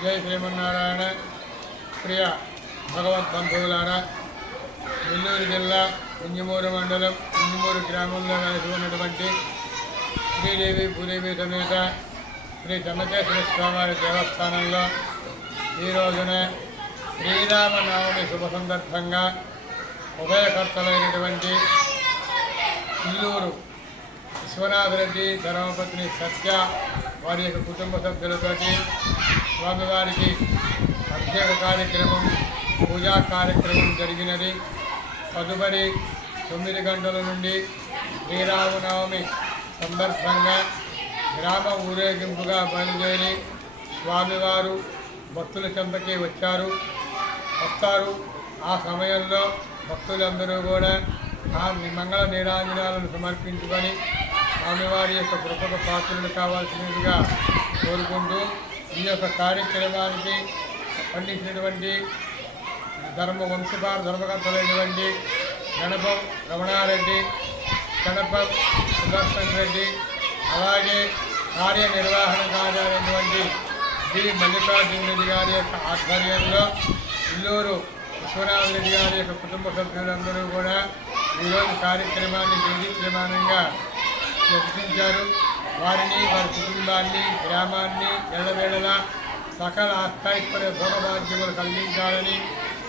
శ్రీమన్నారాయణ. ప్రియ భగవద్బంధువులారా నెల్లూరు జిల్లా ఇంజమూరు మండలం ఇంజమూరు గ్రామంలో కలిసి ఉన్నటువంటి శ్రీదేవి భూదేవి సమేత శ్రీ చెన్నకేశ్వర స్వామివారి దేవస్థానంలో ఈ రోజున శ్రీరామనవమి శుభ సందర్భంగా ఉభయకర్తలైనటువంటి ఇల్లూరు విశ్వనాథరెడ్డి ధర్మపత్ని సత్య వారి యొక్క కుటుంబ సభ్యులతోటి స్వామివారికి అభిషేక కార్యక్రమం పూజా కార్యక్రమం జరిగినది. తదుపరి తొమ్మిది గంటల నుండి శ్రీరామనవమి సందర్భంగా గ్రామ ఊరేగింపుగా బయలుదేరి స్వామివారు భక్తుల చెంతకి వచ్చారు. వస్తారు. ఆ సమయంలో భక్తులందరూ కూడా ఆ మంగళ నీరాంజనాలను సమర్పించుకొని స్వామివారి యొక్క కృపకు పాత్రలు కావాల్సినదిగా కోరుకుంటూ ఈ యొక్క కార్యక్రమానికి పండించినటువంటి ధర్మ వంశపార ధర్మకర్తలైనటువంటి గణపం రమణారెడ్డి గణపం సుదర్శన్ రెడ్డి అలాగే కార్యనిర్వహణ కార్యాలైనటువంటి డి మల్లికార్జున రెడ్డి గారి యొక్క ఆధ్వర్యంలో ఇల్లూరు విశ్వనాథ రెడ్డి గారి యొక్క కుటుంబ సభ్యులందరూ కూడా ఈరోజు కార్యక్రమాన్ని నిర్దిష్టమానంగా నిర్వహించారు వారిని వారి కుటుంబాన్ని గ్రామాన్ని ఎల్లవేళలా సకల అస్థాయిపడే భోగభాగ్యములు కలిగించాలని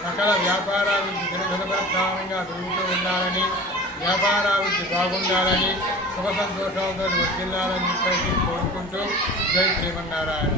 సకల వ్యాపారాభివృద్ధి దినదినప్రధానంగా పెరుగుతూ ఉండాలని వ్యాపారాభివృద్ధి బాగుండాలని సుఖ సంతోషాలతో వర్తిల్లాలని చెప్పేసి కోరుకుంటూ జై శ్రీమన్నారాయణ.